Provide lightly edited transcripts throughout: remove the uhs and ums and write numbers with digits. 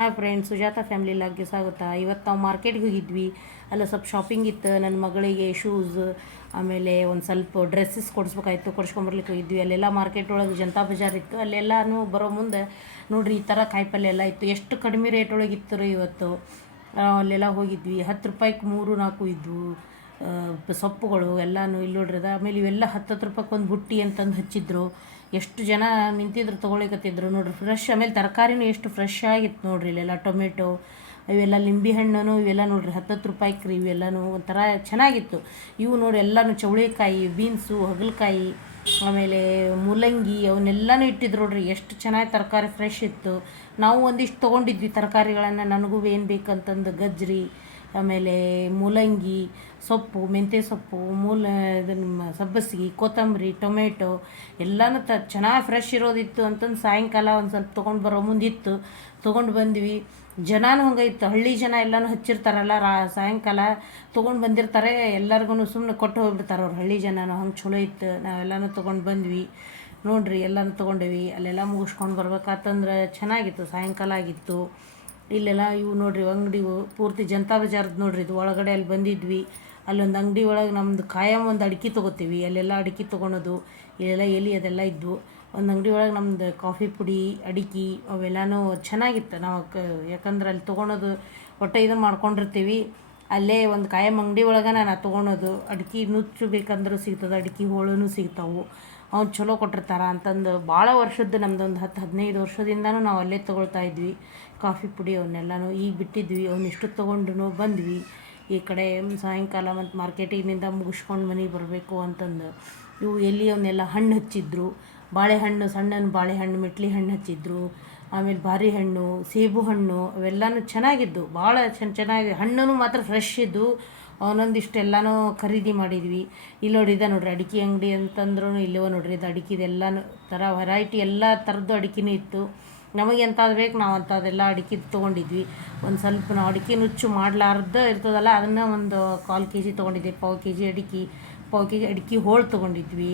Hi friends, Sujata family ಲಾಗ್ಗೆ ಸ್ವಾಗತ. ಇವತ್ತು ನಾವು ಮಾರ್ಕೆಟ್ಗೆ ಹೋಗಿದ್ವಿ. ಅಲ್ಲ ಸ್ವಲ್ಪ ಶಾಪಿಂಗ್ ಇತ್ತು. ನನ್ನ ಮಗಳಿಗೆ ಶೂಸ್, ಆಮೇಲೆ ಒಂದು ಸ್ವಲ್ಪ ಡ್ರೆಸ್ಸಸ್ ಕೊಡಿಸ್ಬೇಕಾಯ್ತು, ಕೊಡಿಸ್ಕೊಂಬರ್ಲಿಕ್ಕೆ ಹೋಗಿದ್ವಿ. ಅಲ್ಲೆಲ್ಲ ಮಾರ್ಕೆಟ್ ಒಳಗೆ ಜನತಾ ಬಜಾರ್ ಇತ್ತು. ಅಲ್ಲೆಲ್ಲನೂ ಬರೋ ಮುಂದೆ ನೋಡ್ರಿ ಈ ಥರ ಕಾಯಿಪಲ್ಯ ಎಲ್ಲ ಇತ್ತು. ಎಷ್ಟು ಕಡಿಮೆ ರೇಟ್ ಒಳಗೆ ಇತ್ತು ರೀ ಇವತ್ತು. ಅಲ್ಲೆಲ್ಲ ಹೋಗಿದ್ವಿ. 10 ರೂಪಾಯಿಗೆ 3-4 ಇದ್ವು ಸೊಪ್ಪುಗಳು ಎಲ್ಲನೂ. ಇಲ್ಲಿ ನೋಡ್ರಿ ಆಮೇಲೆ ಇವೆಲ್ಲ 10 ರೂಪಾಯಿಗೆ ಒಂದು ಬುಟ್ಟಿ ಅಂತಂದು ಹಚ್ಚಿದ್ರು. ಎಷ್ಟು ಜನ ನಿಂತಿದ್ರು ತೊಗೊಳಿಕತ್ತಿದ್ರು ನೋಡ್ರಿ. ಫ್ರೆಶ್, ಆಮೇಲೆ ತರಕಾರಿನೂ ಎಷ್ಟು ಫ್ರೆಶ್ ಆಗಿತ್ತು ನೋಡ್ರಿ. ಇಲ್ಲೆಲ್ಲ ಟೊಮೆಟೊ, ಇವೆಲ್ಲ ಲಿಂಬೆ ಹಣ್ಣು, ಇವೆಲ್ಲ ನೋಡ್ರಿ 10 ರೂಪಾಯಿಗೆ ರೀ. ಇವೆಲ್ಲನೂ ಒಂಥರ ಚೆನ್ನಾಗಿತ್ತು. ಇವು ನೋಡಿ ಎಲ್ಲನೂ ಚೌಳಿಕಾಯಿ, ಬೀನ್ಸು, ಹಾಗಲಕಾಯಿ, ಆಮೇಲೆ ಮೂಲಂಗಿ ಅವನ್ನೆಲ್ಲನೂ ಇಟ್ಟಿದ್ರು ನೋಡ್ರಿ. ಎಷ್ಟು ಚೆನ್ನಾಗಿ ತರಕಾರಿ ಫ್ರೆಶ್ ಇತ್ತು. ನಾವು ಒಂದಿಷ್ಟು ತೊಗೊಂಡಿದ್ವಿ ತರಕಾರಿಗಳನ್ನು. ನನಗೂ ಏನು ಬೇಕಂತಂದು ಗಜ್ರಿ, ಆಮೇಲೆ ಮೂಲಂಗಿ ಸೊಪ್ಪು, ಮೆಂತ್ಯ ಸೊಪ್ಪು, ಇದನ್ನು ಸಬ್ಬಸಿಗೆ, ಕೊತ್ತಂಬರಿ, ಟೊಮೆಟೊ ಎಲ್ಲನೂ ಚೆನ್ನಾಗಿ ಫ್ರೆಶ್ ಇರೋದಿತ್ತು ಅಂತಂದು ಸಾಯಂಕಾಲ ಒಂದು ಸ್ವಲ್ಪ ತೊಗೊಂಡು ಬರೋ ಮುಂದಿತ್ತು. ತೊಗೊಂಡು ಬಂದ್ವಿ. ಜನನೂ ಹಂಗೆ ಇತ್ತು. ಹಳ್ಳಿ ಜನ ಎಲ್ಲನೂ ಹಚ್ಚಿರ್ತಾರಲ್ಲ, ಸಾಯಂಕಾಲ ತೊಗೊಂಡು ಬಂದಿರ್ತಾರೆ. ಎಲ್ಲರಿಗೂ ಸುಮ್ಮನೆ ಕೊಟ್ಟು ಹೋಗ್ಬಿಡ್ತಾರೆ ಅವ್ರು. ಹಳ್ಳಿ ಜನನೂ ಹಂಗೆ ಚಲೋ ಇತ್ತು. ನಾವೆಲ್ಲನೂ ತೊಗೊಂಡು ಬಂದ್ವಿ ನೋಡ್ರಿ. ಎಲ್ಲನೂ ತೊಗೊಂಡೇವಿ. ಅಲ್ಲೆಲ್ಲ ಮುಗಿಸ್ಕೊಂಡು ಬರ್ಬೇಕಾತಂದ್ರೆ ಚೆನ್ನಾಗಿತ್ತು. ಸಾಯಂಕಾಲ ಆಗಿತ್ತು. ಇಲ್ಲೆಲ್ಲ ಇವು ನೋಡ್ರಿ ಅಂಗಡಿವು ಪೂರ್ತಿ ಜನತಾ ಬಜಾರ್ದು ನೋಡ್ರಿ. ಇದು ಒಳಗಡೆ ಅಲ್ಲಿ ಬಂದಿದ್ವಿ. ಅಲ್ಲೊಂದು ಅಂಗಡಿ ಒಳಗೆ ನಮ್ಮದು ಕಾಯಂ ಒಂದು ಅಡಿಕೆ ತೊಗೋತೀವಿ. ಅಲ್ಲೆಲ್ಲ ಅಡಿಕೆ ತೊಗೊಳೋದು, ಇಲ್ಲೆಲ್ಲ ಎಲೆ ಅದೆಲ್ಲ ಇದ್ವು. ಒಂದು ಅಂಗಡಿ ಒಳಗೆ ನಮ್ಮದು ಕಾಫಿ ಪುಡಿ, ಅಡಿಕೆ ಅವೆಲ್ಲನೂ ಚೆನ್ನಾಗಿತ್ತು. ನಾವು ಯಾಕಂದ್ರೆ ಅಲ್ಲಿ ತೊಗೊಳೋದು ಒಟ್ಟು ಇದನ್ನು ಮಾಡ್ಕೊಂಡಿರ್ತೀವಿ. ಅಲ್ಲೇ ಒಂದು ಕಾಯಂ ಅಂಗಡಿ ಒಳಗೆ ನಾನು ತೊಗೊಳೋದು. ಅಡಿಕೆ ನುಚ್ಚು ಬೇಕಂದ್ರೂ ಸಿಗ್ತದೆ, ಅಡಿಕೆ ಹೋಳೂ ಸಿಗ್ತಾವೆ. ಅವ್ನು ಚಲೋ ಕೊಟ್ಟಿರ್ತಾರೆ ಅಂತಂದು ಭಾಳ ವರ್ಷದ್ದು ನಮ್ದು ಒಂದು 10-15 ವರ್ಷದಿಂದನೂ ನಾವು ಅಲ್ಲೇ ತೊಗೊಳ್ತಾ ಇದ್ವಿ ಕಾಫಿ ಪುಡಿ ಅವನ್ನೆಲ್ಲನೂ. ಈಗ ಬಿಟ್ಟಿದ್ವಿ. ಅವನ್ನಿಷ್ಟು ತೊಗೊಂಡು ಬಂದ್ವಿ ಈ ಕಡೆ. ಸಾಯಂಕಾಲ ಮತ್ತು ಮಾರ್ಕೆಟಿನಿಂದ ಮುಗಿಸ್ಕೊಂಡು ಮನೆಗೆ ಬರಬೇಕು ಅಂತಂದು ಇವು ಎಲ್ಲಿ ಅವನ್ನೆಲ್ಲ ಹಣ್ಣು ಹಚ್ಚಿದ್ರು. ಬಾಳೆಹಣ್ಣು, ಸಣ್ಣ ಬಾಳೆಹಣ್ಣು, ಮೆಟ್ಲಿ ಹಣ್ಣು ಹಚ್ಚಿದ್ರು. ಆಮೇಲೆ ಬಾರಿ ಹಣ್ಣು, ಸೇಬು ಹಣ್ಣು ಅವೆಲ್ಲನೂ ಚೆನ್ನಾಗಿದ್ದು. ಭಾಳ ಚೆನ್ನಾಗಿ ಹಣ್ಣು ಮಾತ್ರ ಫ್ರೆಶ್ ಇದ್ದು. ಅವನೊಂದಿಷ್ಟೆಲ್ಲನೂ ಖರೀದಿ ಮಾಡಿದ್ವಿ. ಇಲ್ಲಿ ನೋಡಿ ಇದೆ ನೋಡ್ರಿ ಅಡಿಕೆ ಅಂಗಡಿ ಅಂತಂದ್ರೂ ಇಲ್ಲವ ನೋಡ್ರಿ. ಇದು ಅಡಿಕೆದೆಲ್ಲನೂ ಥರ ವೆರೈಟಿ ಎಲ್ಲ ಥರದ್ದು ಅಡಿಕೆನೂ ಇತ್ತು. ನಮಗೆ ಎಂಥದ್ದು ಬೇಕು ನಾವು ಅಂಥದ್ದೆಲ್ಲ ಅಡಿಕೆ ತೊಗೊಂಡಿದ್ವಿ. ಒಂದು ಸ್ವಲ್ಪ ನಾವು ಅಡಿಕೆ ನುಚ್ಚು ಮಾಡಲಾರ್ದು ಇರ್ತದಲ್ಲ, ಅದನ್ನು ಒಂದು 1/4 kg ತೊಗೊಂಡಿದ್ದೆ. 1/4 kg ಅಡಿಕೆ, 1/4 kg ಅಡಿಕೆ ಹೋಳು ತೊಗೊಂಡಿದ್ವಿ.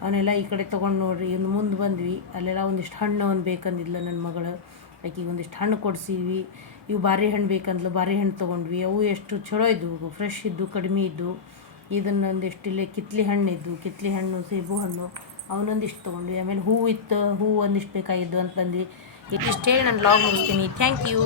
ಅವನ್ನೆಲ್ಲ ಈ ಕಡೆ ತೊಗೊಂಡು ನೋಡ್ರಿ ಇನ್ನು ಮುಂದೆ ಬಂದ್ವಿ. ಅಲ್ಲೆಲ್ಲ ಒಂದಿಷ್ಟು ಹಣ್ಣು ಅವ್ನು ಬೇಕಂದಿದ್ಲು ನನ್ನ ಮಗಳು. ಆಕೆಗೆ ಒಂದಿಷ್ಟು ಹಣ್ಣು ಕೊಡಿಸಿದ್ವಿ. ಇವು ಬಾರಿ ಹಣ್ಣು ಬೇಕಂದ್ಲು, ಬಾರಿ ಹಣ್ಣು ತೊಗೊಂಡ್ವಿ. ಅವು ಎಷ್ಟು ಚಲೋ ಇದ್ದವು, ಫ್ರೆಶ್ ಇದ್ದು, ಕಡಿಮೆ ಇದ್ದು. ಇದನ್ನೊಂದಿಷ್ಟು ಇಲ್ಲೇ ಕಿತ್ಲೆ ಹಣ್ಣು ಇದ್ದು, ಕಿತ್ಲೆ ಹಣ್ಣು, ಸೇಬು ಹಣ್ಣು ಅವನೊಂದಿಷ್ಟು ತೊಗೊಂಡ್ವಿ. ಆಮೇಲೆ ಹೂವು ಇತ್ತು, ಹೂವು ಒಂದಿಷ್ಟು ಬೇಕಾಗಿದ್ದು ಅಂತಂದು. ಇಷ್ಟೇ ನಾನು ಲಾಗ್ ಮುಗಿಸ್ತೀನಿ. Thank you.